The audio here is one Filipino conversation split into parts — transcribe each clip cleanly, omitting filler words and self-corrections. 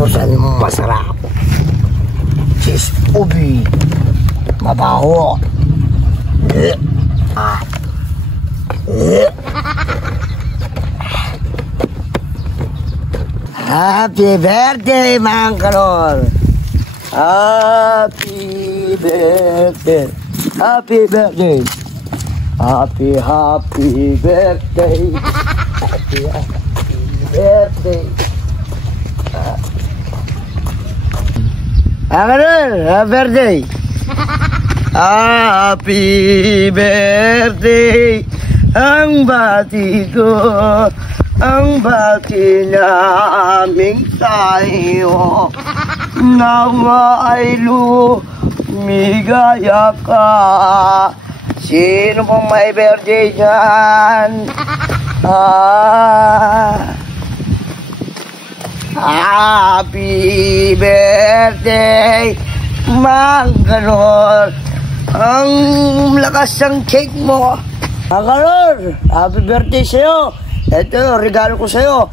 100% masarap. Cheese ubi. Mabaho. Happy birthday, Mang Kalor! Happy birthday! Happy birthday! Happy birthday! Happy birthday! Kalor, happy birthday! Happy birthday! Ang bati ko, ang bati namin sa'yo, nawa ay lumigaya ka. Sino pong may birthday dyan? Happy birthday, Mang Kalor! Ang lakas ng cake mo. Mang Kalor, happy birthday sa'yo. Ito, regalo ko sa'yo.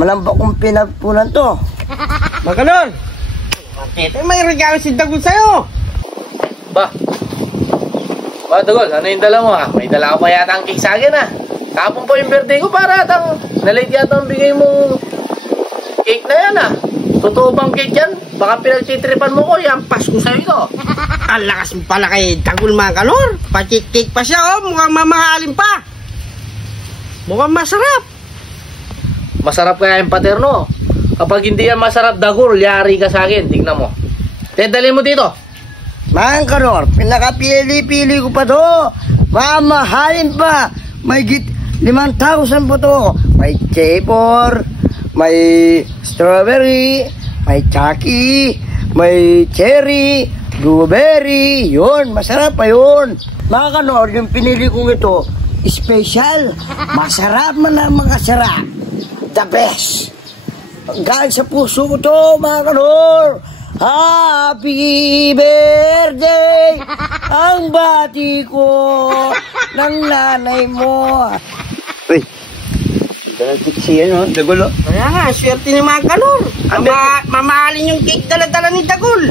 Malambak kong pinagpunan to. Mang Kalor, ito may regalo si Dagul sa'yo. Ba, Dagul, ano yung dala mo ha? May dala ko pa yata ang cake sa akin ha. Tapon po yung birthday ko para atang nalate yata ang bigay mong cake na yan ha. Totoo bang cake yan? Baka pinagtitripan mo ko, yan Pasko sa'yo ito. Ang lakas mo pala kay Dagul, Mang Kalor. Pachik-cake pa siya, oh. Mukhang mamahalin pa. Mukhang masarap. Masarap kaya yung paterno. Kapag hindi yan masarap, Dagul, yari ka sa akin. Tignan mo. Dalhin mo dito. Mang Kalor, pinakapili-pili ko pa to. Mamahalin pa. May 5,000 po to. May chepor, may strawberry, may chaki, may cherry, blueberry. Yun, masarap pa yun. Mga Kalor, yung pinili kong ito, special. Masarap man ang mga sarap. The best. Galing sa puso ko to, mga Kalor. Happy birthday! Ang bati ko ng nanay mo. Uy, dalatik siya, no? Dagul, oh. Kaya nga, swerte ni Mang Kalor. Mamahalin yung cake dala-dala ni Dagul.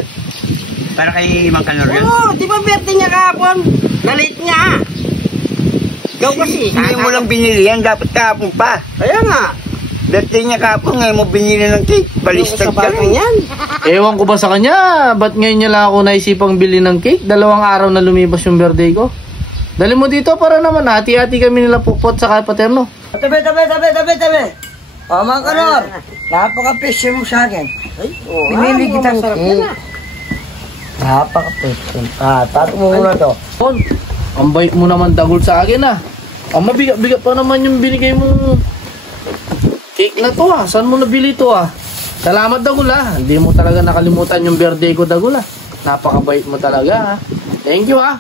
Para kay Mang Kalor yan? Oo, di ba birthday niya kahapon? Nalate niya. Ikaw kasi. Hindi mo lang binili yan, dapat kahapon pa. Kaya nga. Birthday niya kahapon, ngayon mo binili ng cake. Balistag ka rin yan. Ewan ko ba sa kanya? Ba't ngayon niya lang ako naisipang bili ng cake? 2 araw na lumibas yung birthday ko. Dali mo dito para naman hati-hati kami nila Pupot sa paterno. Tabi. O, Mang Kalor, napaka-presyo mo sa akin. Binili kitang cake. Napaka-presyo. Tato mo muna to. Ang bait mo naman, Dagul, sa akin ah. Ang mabigat-bigat pa naman yung binigay mong cake na to ah. Saan mo nabili to ah? Salamat, Dagul ah. Hindi mo talaga nakalimutan yung birthday ko, Dagul ah. Napakabait mo talaga ah. Thank you ah.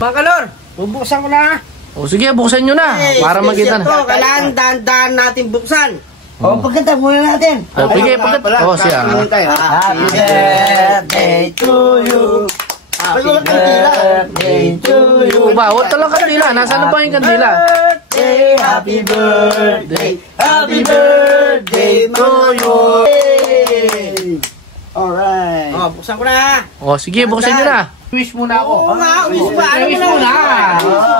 Mang Kalor, bubuksan ko na. O sige, buksan nyo na. Para makita na. Kailangan dahan-dahan natin buksan. O, pagkanta muna natin. Sige, pagkanta. O, siya. Happy birthday to you. Happy birthday to you. Bawat talang kandila. Nasaan na pa yung kandila? Happy birthday, happy birthday to you. Alright. Oh, buksan ko na. O, sige, buksan nyo na. Wish muna ako. Oo nga, wish ba? Wish muna.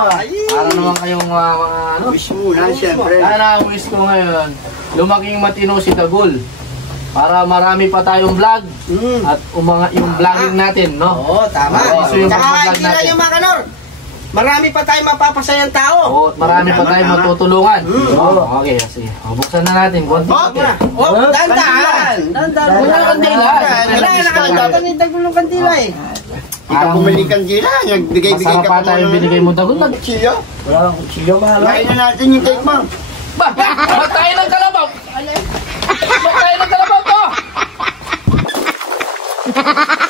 Ay. Para naman kayong mga ano. Wish muna, siyempre. Wish ko ngayon, lumaking matino si Dagul. Para marami pa tayong vlog. At umangat yung vlogging natin, no? Oo, tama. So yung Tsaka vlog hindi lang natin. yung Mang Kalor. Marami pa tayong mapapasayang tao. Oo, at marami pa tayong matutulungan. Okay, sige. Buksan na natin. Konti. Oh, dandan. Dandan. Wala kang kandila. Wala, nakalimutan ni Dagul ng kandila eh. Ikaw bumili kang gila, nagbigay-bigay Masarap ka pa tayo binigay mo, Dagul. Kutsilyo? Wala kang kutsilyo, mahal. Kain na natin yung cake mo. Ba't tayo ng kalabaw? Ba't tayo ng kalabaw to? Ha ha ha ha!